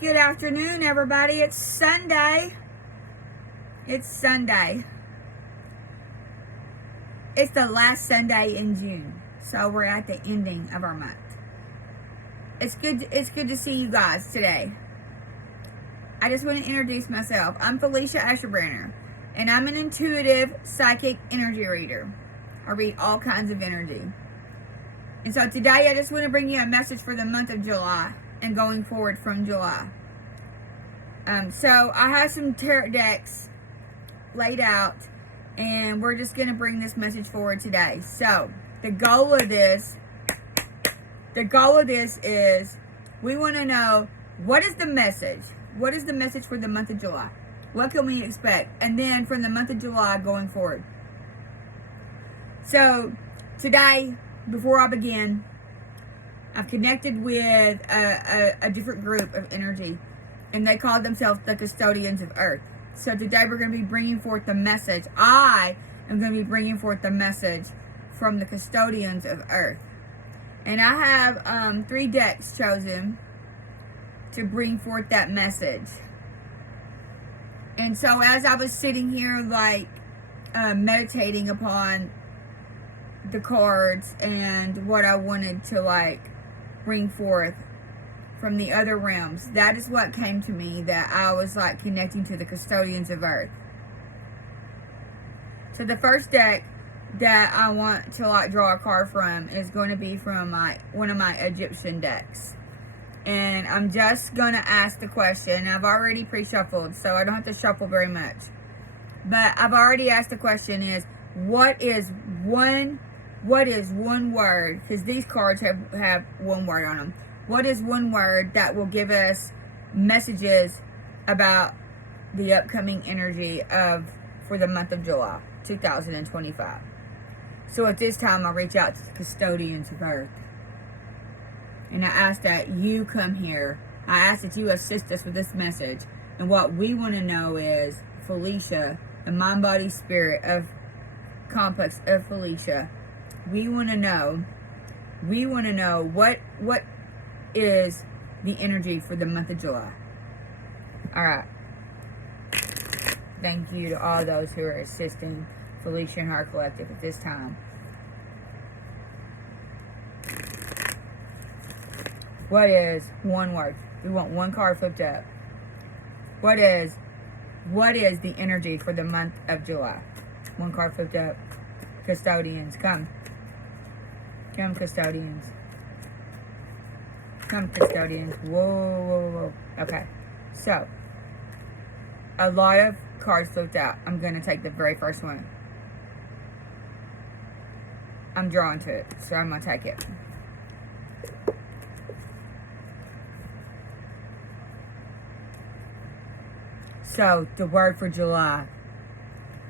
Good afternoon, everybody. It's Sunday. It's Sunday. It's the last Sunday in June, so we're at the ending of our month. It's good to see you guys today. I just want to introduce myself. I'm Felicia Asherbrenner, and I'm an intuitive psychic energy reader. I read all kinds of energy. And so today I just want to bring you a message for the month of July and going forward from July. So I have some tarot decks laid out, and we're just going to bring this message forward today. So the goal of this is we want to know, what is the message? What is the message for the month of July? What can we expect? And then from the month of July going forward. So today, before I begin, I've connected with a different group of energy, and they call themselves the Custodians of Earth. So today we're going to be bringing forth the message. I am going to be bringing forth the message from the Custodians of Earth. And I have 3 decks chosen to bring forth that message. And so as I was sitting here meditating upon the cards and what I wanted to bring forth from the other realms, that is what came to me, that I was connecting to the Custodians of Earth. So the first deck that I want to draw a card from is going to be from one of my Egyptian decks. And I'm just going to ask the question. I've already pre-shuffled, so I don't have to shuffle very much. But I've already asked the question is, what is one word, because these cards have one word on them. What is one word that will give us messages about the upcoming energy for the month of July 2025? So at this time, I reach out to the Custodians of Earth. And I ask that you come here. I ask that you assist us with this message. And what we want to know is, Felicia, the mind, body, spirit of complex of Felicia, we want to know what is the energy for the month of July. All right. Thank you to all those who are assisting Felicia and her collective at this time. What is one word? We want one card flipped up. What is the energy for the month of July? One card flipped up. Custodians, come. Come, Custodians. Come, Custodians. Whoa. Okay. So, a lot of cards flipped out. I'm going to take the very first one. I'm drawn to it, so I'm going to take it. So, the word for July.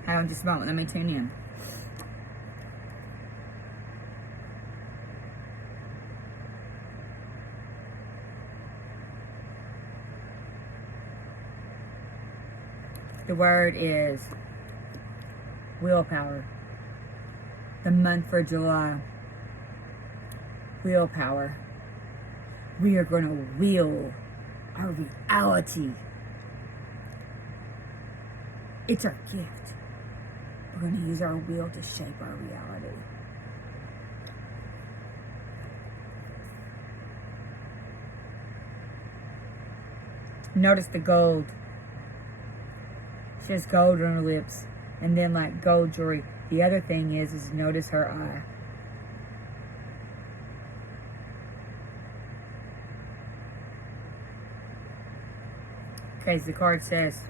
Hang on just a moment. Let me tune in. The word is willpower. The month for July. Willpower. We are going to will our reality. It's our gift. We're going to use our will to shape our reality. Notice the gold. She has gold on her lips, and then gold jewelry. The other thing is notice her eye. Okay, so the card says,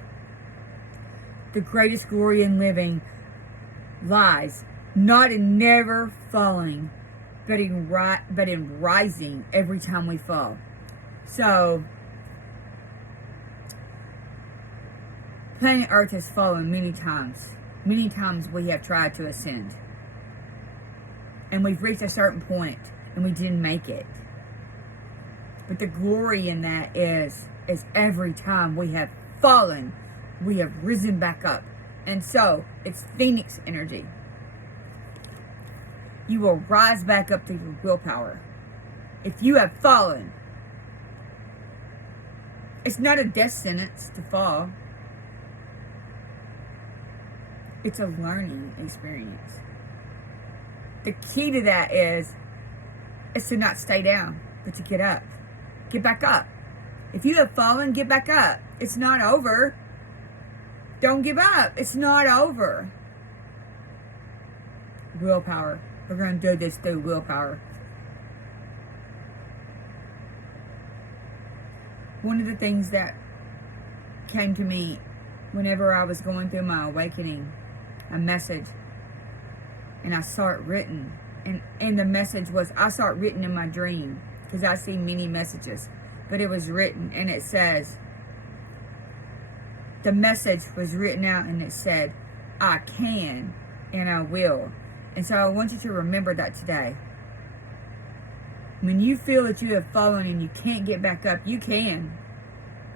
the greatest glory in living lies not in never falling, but in rising every time we fall. So, planet Earth has fallen many times. Many times we have tried to ascend. And we've reached a certain point and we didn't make it. But the glory in that is every time we have fallen, we have risen back up. And so, it's Phoenix energy. You will rise back up to your willpower. If you have fallen, It's not a death sentence to fall. It's a learning experience. The key to that is to not stay down, but to get up. Get back up. If you have fallen, get back up. It's not over. Don't give up. It's not over. Willpower. We're going to do this through willpower. One of the things that came to me whenever I was going through my awakening, a message, and I saw it written. And the message was, I saw it written in my dream, because I see many messages. But it was written, and it says, the message was written out, and it said, I can, and I will. And so I want you to remember that today. When you feel that you have fallen and you can't get back up, you can.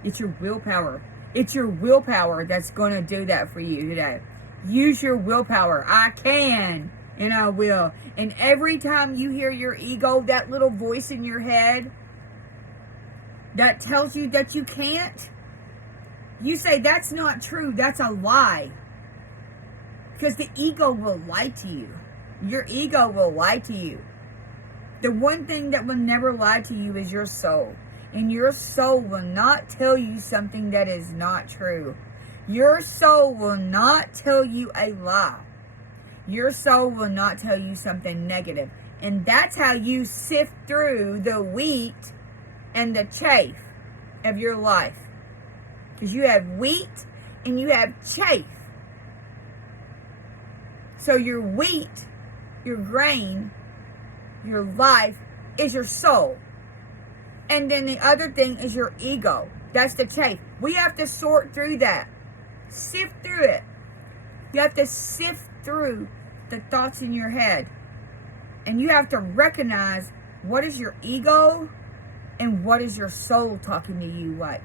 It's your willpower. It's your willpower that's going to do that for you today. Use your willpower. I can, and I will. And every time you hear your ego, that little voice in your head that tells you that you can't, you say, that's not true. That's a lie. Because the ego will lie to you. Your ego will lie to you. The one thing that will never lie to you is your soul. And your soul will not tell you something that is not true. Your soul will not tell you a lie. Your soul will not tell you something negative. And that's how you sift through the wheat and the chaff of your life. Because you have wheat and you have chaff. So your wheat, your grain, your life is your soul. And then the other thing is your ego. That's the chaff. We have to sort through that. Sift through it. You have to sift through the thoughts in your head. And you have to recognize what is your ego and what is your soul talking to you like.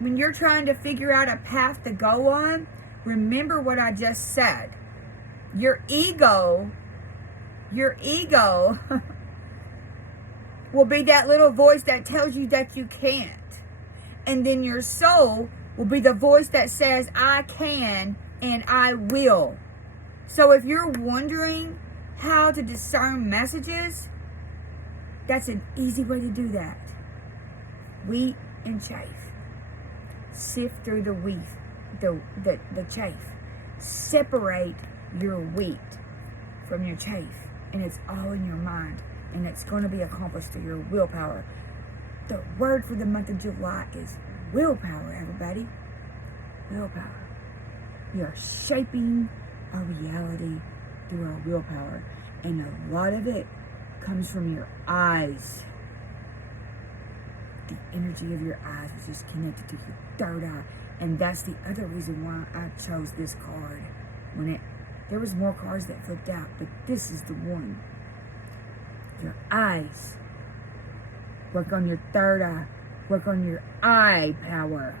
When you're trying to figure out a path to go on, remember what I just said. Your ego will be that little voice that tells you that you can't. And then your soul will be the voice that says, I can and I will. So if you're wondering how to discern messages, that's an easy way to do that. Wheat and chaff. Sift through the wheat, the chaff. Separate your wheat from your chaff. And it's all in your mind. And it's going to be accomplished through your willpower. The word for the month of July is willpower, everybody. Willpower. We are shaping our reality through our willpower. And a lot of it comes from your eyes. The energy of your eyes, which is connected to your third eye. And that's the other reason why I chose this card. There was more cards that flipped out, but this is the one. Your eyes. Work on your third eye. Work on your eye power.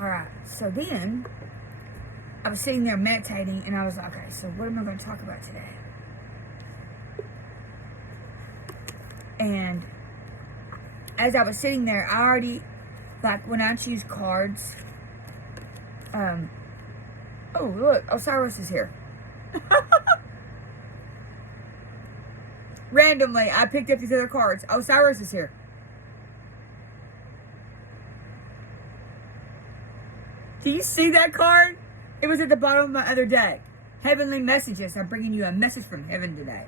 Alright, so then I was sitting there meditating and I was like, okay, so what am I going to talk about today? And as I was sitting there, I already, like when I choose cards, oh look, Osiris is here. Randomly, I picked up these other cards. Osiris is here. Do you see that card? It was at the bottom of my other deck. Heavenly messages. I'm bringing you a message from heaven today.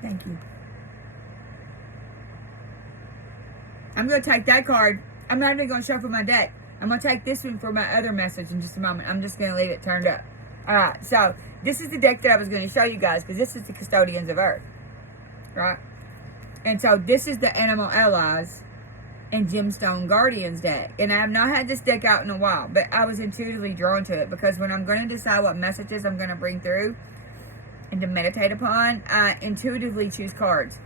Thank you. I'm going to take that card. I'm not even going to shuffle my deck. I'm going to take this one for my other message in just a moment. I'm just going to leave it turned up. Alright, so this is the deck that I was going to show you guys because this is the Custodians of Earth. Right? And so this is the Animal Allies and Gemstone Guardians deck. And I have not had this deck out in a while, but I was intuitively drawn to it because when I'm going to decide what messages I'm going to bring through and to meditate upon, I intuitively choose cards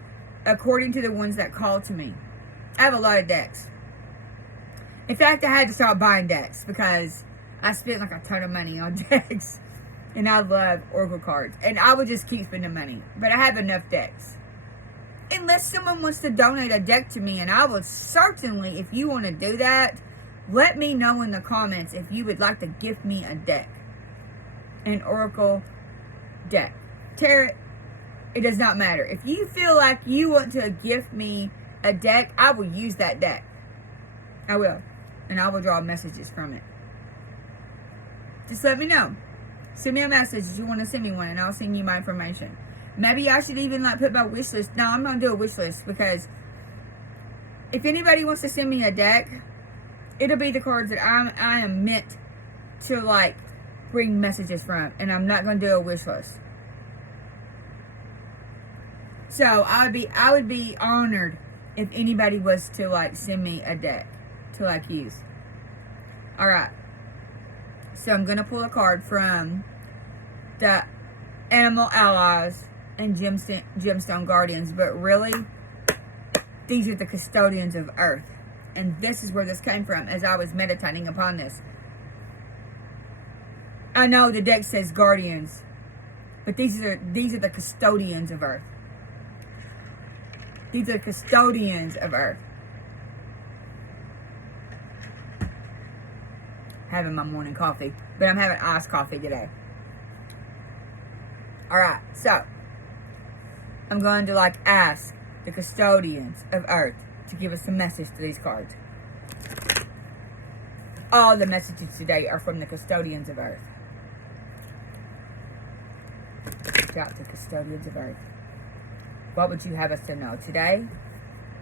according to the ones that call to me. I have a lot of decks. In fact, I had to start buying decks because I spent like a ton of money on decks. And I love Oracle cards. And I would just keep spending money. But I have enough decks. Unless someone wants to donate a deck to me. And I would certainly, if you want to do that, let me know in the comments if you would like to gift me a deck. An Oracle deck. Tarot, it does not matter. If you feel like you want to gift me a deck, I will use that deck. I will. And I will draw messages from it. Just let me know. Send me a message if you want to send me one, and I'll send you my information. Maybe I should even like put my wish list. No, I'm going to do a wish list, because if anybody wants to send me a deck, it'll be the cards that I am meant to like bring messages from, and I'm not going to do a wish list. So I would be honored if anybody was to like send me a deck to like use. All right. So I'm going to pull a card from the Animal Allies and Gemstone Guardians. But really, these are the Custodians of Earth. And this is where this came from as I was meditating upon this. I know the deck says Guardians, but these are the Custodians of Earth. These are Custodians of Earth. Having my morning coffee, but I'm having iced coffee today. Alright, so I'm going to like ask the Custodians of Earth to give us a message to these cards. All the messages today are from the Custodians of Earth. Shout to Custodians of Earth. What would you have us to know today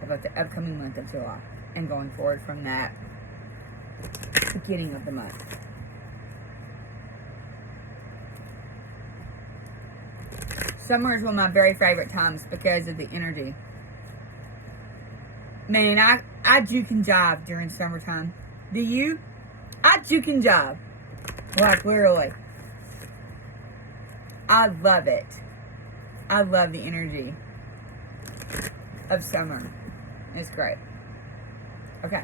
about the upcoming month of July and going forward from that beginning of the month? Summer is one of my very favorite times because of the energy. Man, I juke and jive during summertime. Do you? I juke and jive. Like, literally. I love it. I love the energy of summer. It's great. Okay.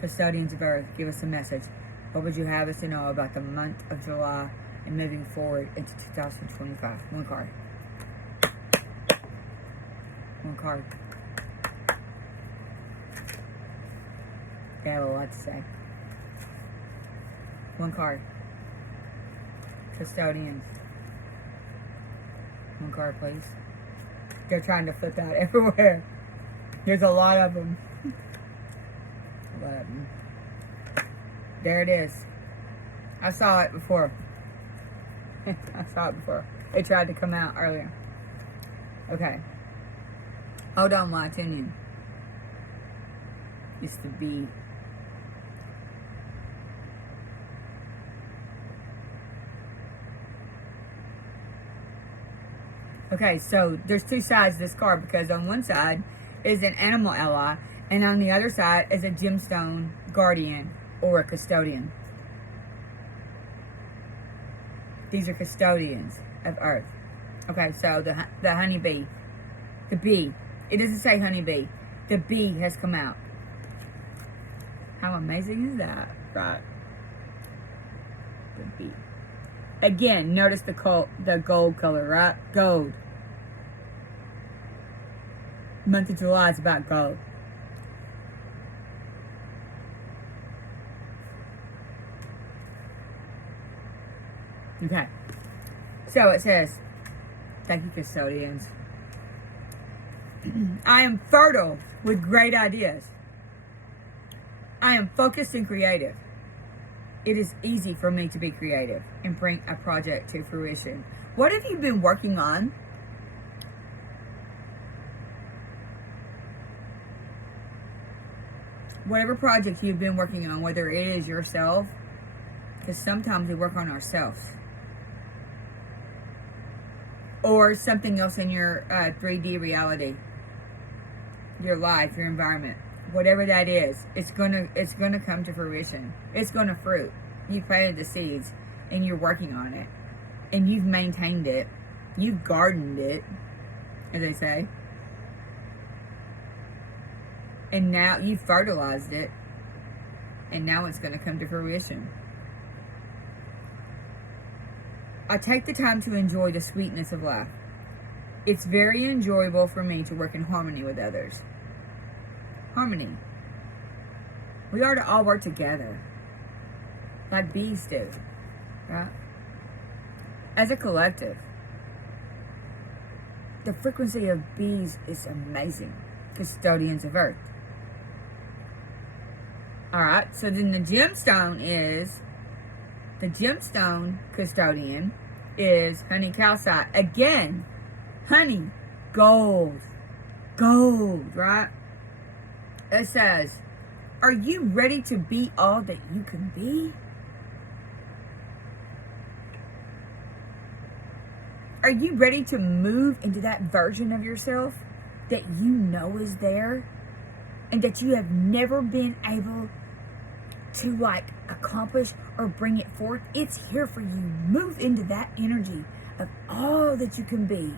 Custodians of Earth, give us a message. What would you have us to know about the month of July and moving forward into 2025? One card. One card. I have a lot to say. One card. Custodians. One card, please. They're trying to flip that everywhere. There's a lot of them. A lot of them. There it is. I saw it before. I saw it before. They tried to come out earlier. Okay. Hold on, my opinion. It's the B. Okay, so there's two sides to this card, because on one side is an animal ally, and on the other side is a gemstone guardian or a custodian. These are custodians of Earth. Okay, so the honeybee, the bee. It doesn't say honeybee. The bee has come out. How amazing is that, right? The bee. Again, notice the gold color, right? Gold. Month of July is about gold. Okay. So it says, thank you, custodians. I am fertile with great ideas. I am focused and creative. It is easy for me to be creative and bring a project to fruition. What have you been working on? Whatever project you've been working on, whether it is yourself, because sometimes we work on ourselves, or something else in your 3D reality, your life, your environment, whatever that is, it's gonna come to fruition. It's gonna fruit. You planted the seeds, and you're working on it, and you've maintained it, you've gardened it, as they say, and now you've fertilized it, and now it's gonna come to fruition. I take the time to enjoy the sweetness of life. It's very enjoyable for me to work in harmony with others. Harmony. We are to all work together, like bees do, right? As a collective. The frequency of bees is amazing. Custodians of Earth. Alright, so then the gemstone custodian is honey calcite. Again, honey, gold, right? It says, are you ready to be all that you can be? Are you ready to move into that version of yourself that you know is there and that you have never been able to accomplish or bring it forth? It's here for you. Move into that energy of all that you can be.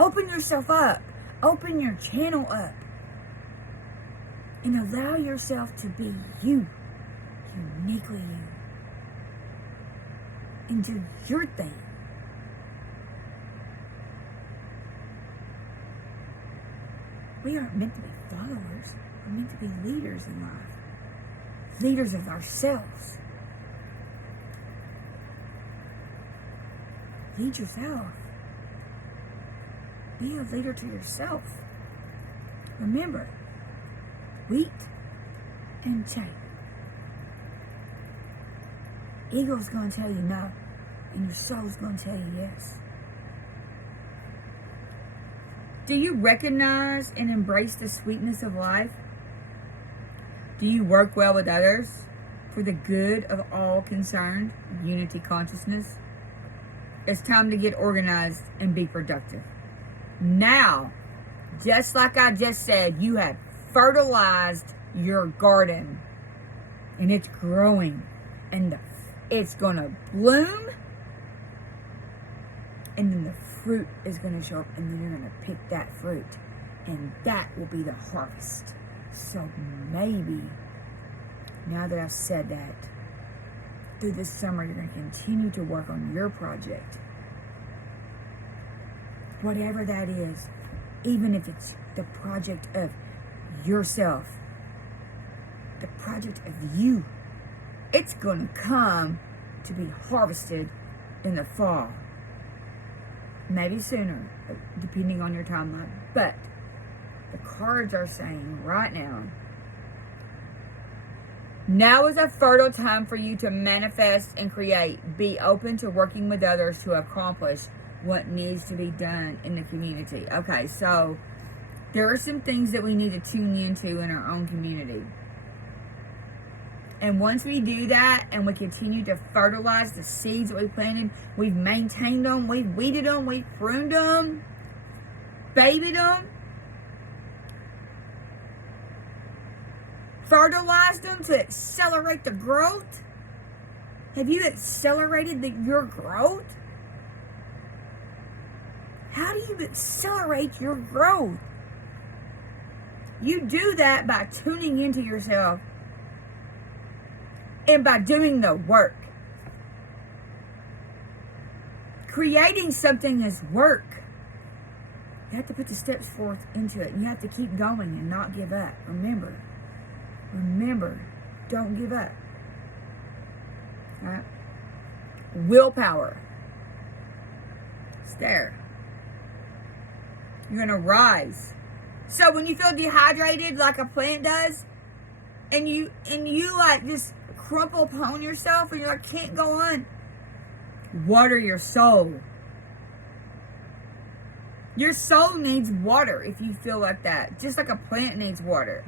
Open yourself up. Open your channel up. And allow yourself to be you. Uniquely you. And do your thing. We aren't meant to be followers. We're meant to be leaders in life. Leaders of ourselves. Lead yourself. Be a leader to yourself. Remember, wheat and chain. Ego's going to tell you no, and your soul's going to tell you yes. Do you recognize and embrace the sweetness of life? Do you work well with others for the good of all concerned? Unity consciousness. It's time to get organized and be productive. Now, just like I just said, you have fertilized your garden and it's growing and it's going to bloom. And then the fruit is going to show up, and then you're going to pick that fruit. And that will be the harvest. So maybe, now that I've said that, through this summer, you're going to continue to work on your project. Whatever that is, even if it's the project of yourself, the project of you, it's going to come to be harvested in the fall. Maybe sooner, depending on your timeline. But the cards are saying right now is a fertile time for you to manifest and create. Be open to working with others to accomplish what needs to be done in the community. Okay, so there are some things that we need to tune into in our own community. And once we do that and we continue to fertilize the seeds that we planted, we've maintained them, we've weeded them, we've pruned them, babied them, fertilized them to accelerate the growth. Have you accelerated your growth? How do you accelerate your growth? You do that by tuning into yourself. And by doing the work. Creating something is work. You have to put the steps forth into it. You have to keep going and not give up. Remember, don't give up. All right? Willpower. It's there. You're going to rise. So when you feel dehydrated like a plant does, and you just crumple upon yourself and you're like, can't go on. Water your soul. Your soul needs water if you feel like that. Just like a plant needs water.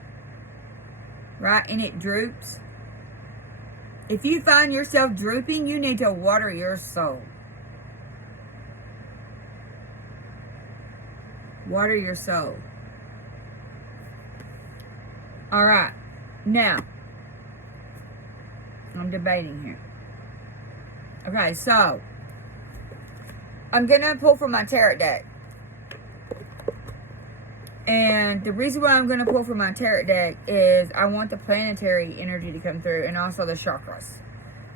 Right? And it droops. If you find yourself drooping, you need to water your soul. Water your soul. Alright. Now, I'm debating here. Okay, so I'm going to pull from my tarot deck. And the reason why I'm going to pull from my tarot deck is I want the planetary energy to come through and also the chakras.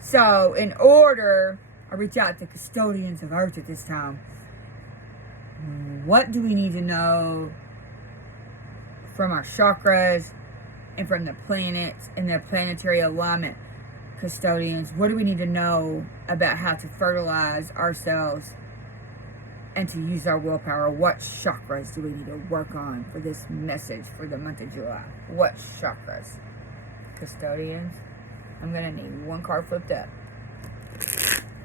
So in order I reach out to custodians of Earth at this time. What do we need to know from our chakras and from the planets and their planetary alignment? Custodians, what do we need to know about how to fertilize ourselves and to use our willpower? What chakras do we need to work on for this message for the month of July? What chakras? Custodians, I'm going to need one card flipped up.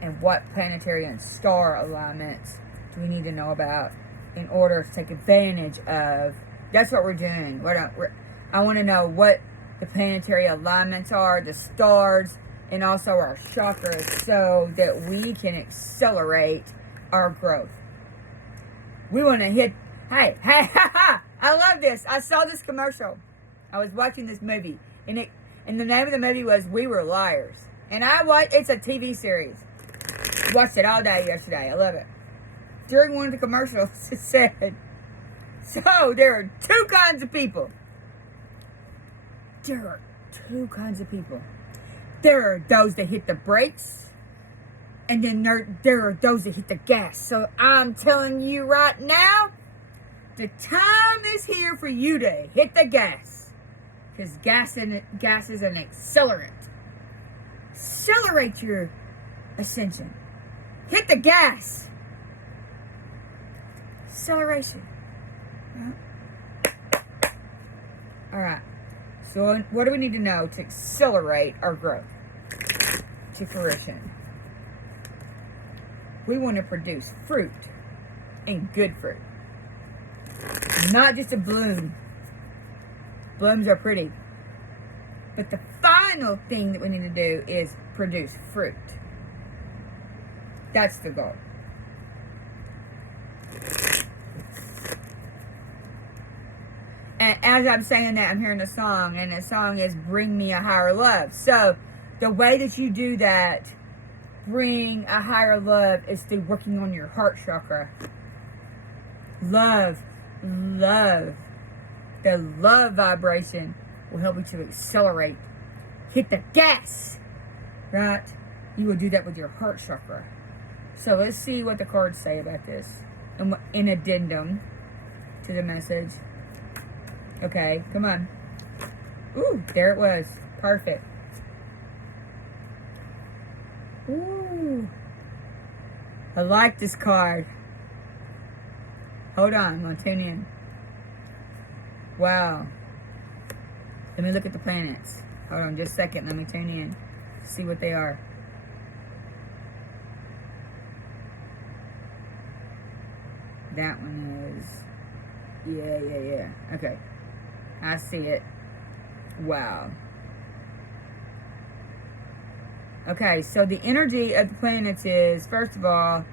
And what planetary and star alignments do we need to know about in order to take advantage of? That's what we're doing. I want to know what the planetary alignments are, the stars, and also our chakras, so that we can accelerate our growth. We want to hit, hey, I love this. I saw this commercial. I was watching this movie, and the name of the movie was We Were Liars. And it's a TV series. Watched it all day yesterday. I love it. During one of the commercials, it said, so there are two kinds of people. There are two kinds of people. There are those that hit the brakes, and then there are those that hit the gas. So I'm telling you right now, the time is here for you to hit the gas. Because gas is an accelerant. Accelerate your ascension. Hit the gas. Acceleration. Alright. So what do we need to know to accelerate our growth to fruition? We want to produce fruit, and good fruit. Not just a bloom. Blooms are pretty. But the final thing that we need to do is produce fruit. That's the goal. And as I'm saying that, I'm hearing a song, and the song is Bring Me a Higher Love. So the way that you do that, bring a higher love, is through working on your heart chakra. Love. The love vibration will help you to accelerate. Hit the gas, right? You will do that with your heart chakra. So let's see what the cards say about this. In addendum to the message. Okay, come on. Ooh, there it was. Perfect. Ooh. I like this card. Hold on, I'm going to tune in. Wow. Let me look at the planets. Hold on just a second. Let me tune in. See what they are. That one is... Yeah. Okay. I see it. Wow. Okay, so the energy of the planets is, first of all,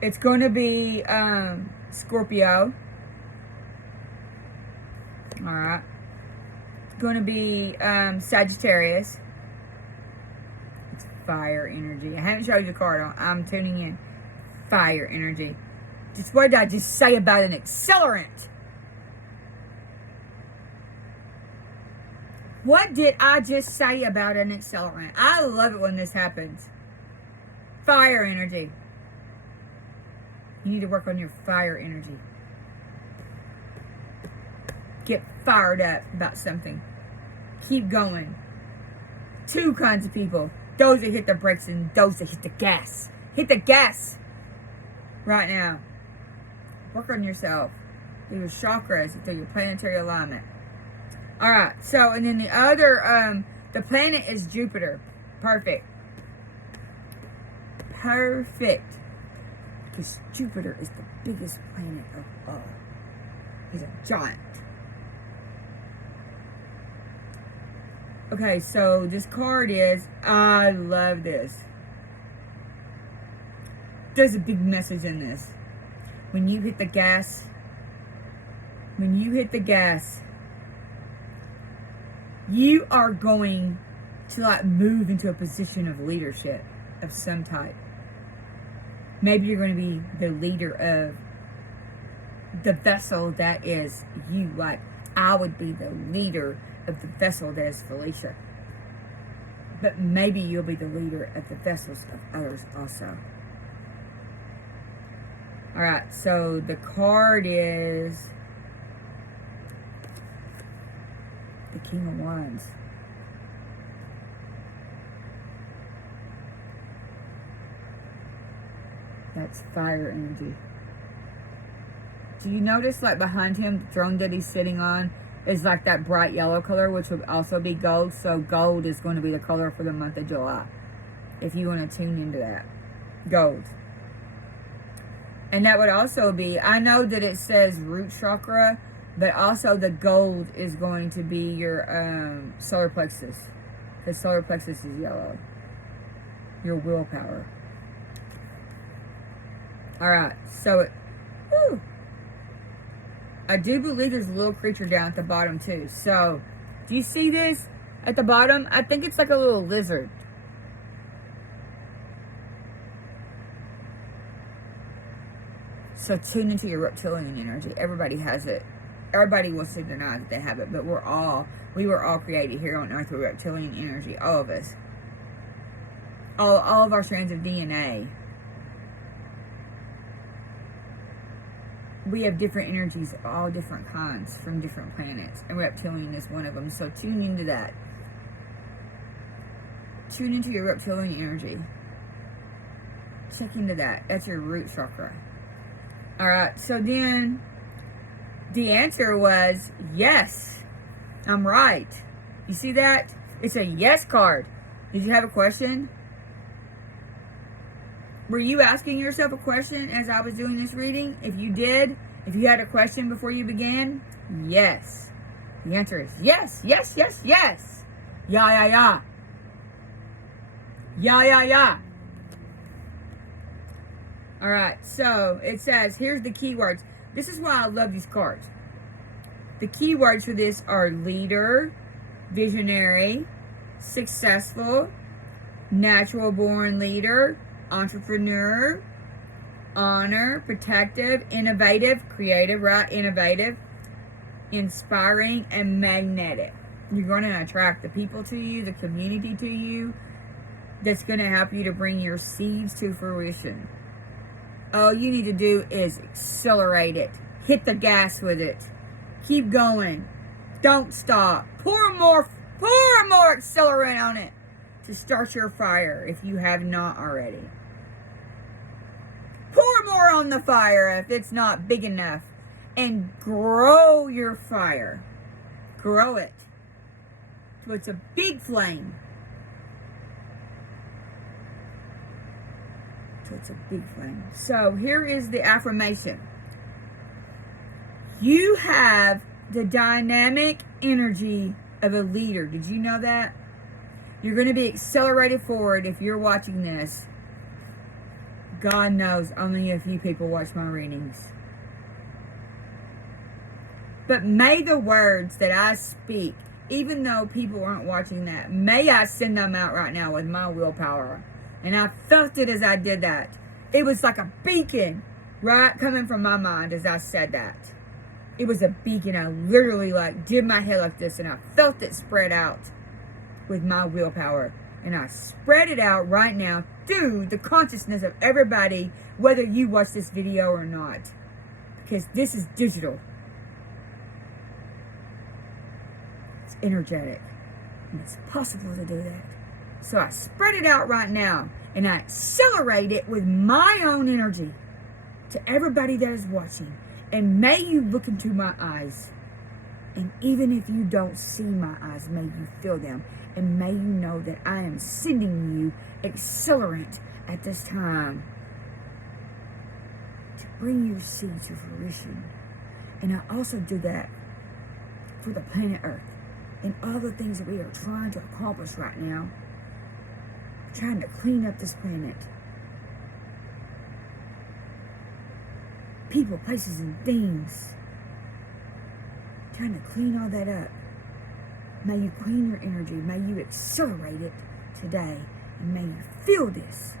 it's going to be Scorpio. Alright. It's going to be Sagittarius. It's fire energy. I haven't showed you the card. I'm tuning in. Fire energy. Just what did I just say about an accelerant? What did I just say about an accelerant? I love it when this happens. Fire energy. You need to work on your fire energy. Get fired up about something. Keep going. Two kinds of people. Those that hit the brakes and those that hit the gas. Hit the gas right now. Work on yourself. Through your chakras, through your planetary alignment. Alright, so, and then the other, the planet is Jupiter. Perfect. Perfect. Because Jupiter is the biggest planet of all. He's a giant. Okay, so this card is, I love this. There's a big message in this. When you hit the gas, you are going to like move into a position of leadership of some type. Maybe you're going to be the leader of the vessel that is you. Like I would be the leader of the vessel that is Felicia. but maybe you'll be the leader of the vessels of others also. All right, so the card is the King of Wands. That's fire energy. Do you notice, like, behind him, the throne that he's sitting on is like that bright yellow color, which would also be gold. So gold is going to be the color for the month of July, if you want to tune into that. Gold. And that would also be, I know that it says root chakra, but also the gold is going to be your solar plexus. The solar plexus is yellow. Your willpower. Alright, so I do believe there's a little creature down at the bottom too. So, do you see this at the bottom? I think it's like a little lizard. So tune into your reptilian energy. Everybody has it. Everybody will see deny that they have it, but we were all created here on Earth with reptilian energy. All of us. All of our strands of DNA. We have different energies, all different kinds, from different planets. And reptilian is one of them. So tune into that. Tune into your reptilian energy. Check into that. That's your root chakra. Alright, so then the answer was yes. I'm right. You see that? It's a yes card. Did you have a question? Were you asking yourself a question as I was doing this reading? If you did, if you had a question before you began, yes. The answer is yes, yes, yes, yes. Yeah, yeah, yeah. Yeah, yeah, yeah. All right, so it says, here's the keywords. This is why I love these cards. The keywords for this are leader, visionary, successful, natural born leader, entrepreneur, honor, protective, innovative, creative, right? Innovative, inspiring, and magnetic. You're going to attract the people to you, the community to you, that's going to help you to bring your seeds to fruition. All you need to do is accelerate it. Hit the gas with it. Keep going. Don't stop. Pour more accelerant on it to start your fire if you have not already. Pour more on the fire if it's not big enough. And grow your fire. Grow it. So it's a big flame. It's a big flame. So here is the affirmation. You have the dynamic energy of a leader. Did you know that? You're going to be accelerated forward if you're watching this. God knows only a few people watch my readings. But may the words that I speak, even though people aren't watching that, may I send them out right now with my willpower. And I felt it as I did that. It was like a beacon, right? Coming from my mind as I said that. It was a beacon. I literally did my head like this and I felt it spread out with my willpower. And I spread it out right now through the consciousness of everybody, whether you watch this video or not. Because this is digital. It's energetic. And it's possible to do that. So I spread it out right now, and I accelerate it with my own energy to everybody that is watching. And may you look into my eyes. And even if you don't see my eyes, may you feel them. And may you know that I am sending you accelerant at this time to bring your seed to fruition. And I also do that for the planet Earth and all the things that we are trying to accomplish right now. Trying to clean up this planet. People, places, and things. Trying to clean all that up. May you clean your energy. May you accelerate it today. And may you feel this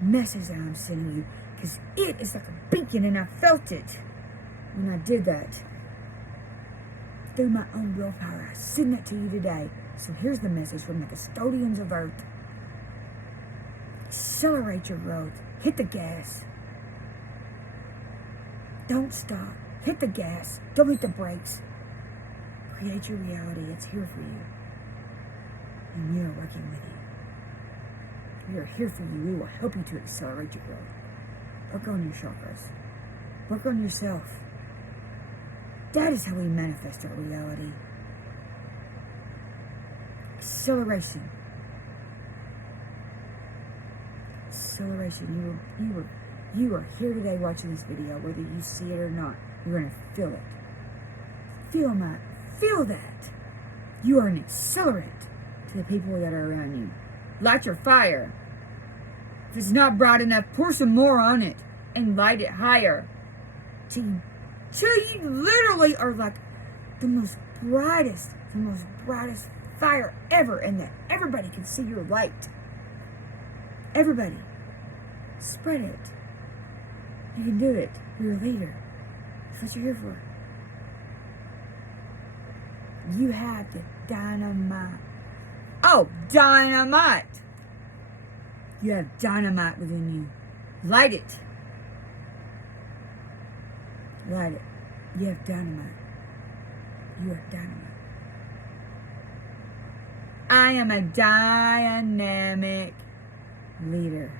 message that I'm sending you. Because it is like a beacon and I felt it when I did that. Through my own willpower. I send that to you today. So here's the message from the custodians of Earth. Accelerate your growth. Hit the gas. Don't stop. Hit the gas. Don't hit the brakes. Create your reality. It's here for you. And we are working with you. We are here for you. We will help you to accelerate your growth. Work on your chakras. Work on yourself. That is how we manifest our reality. Acceleration. Acceleration. You are here today watching this video, whether you see it or not. You're going to feel it. Feel that. You are an accelerant to the people that are around you. Light your fire. If it's not bright enough, pour some more on it and light it higher. Till you literally are like the most brightest fire ever, and that everybody can see your light. Everybody. Spread it. You can do it. You're a leader. That's what you're here for. You have the dynamite. Oh, dynamite! You have dynamite within you. Light it. Light it. You have dynamite. You are dynamite. I am a dynamic leader.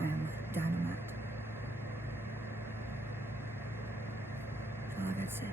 I am dynamite. That's all I got to say.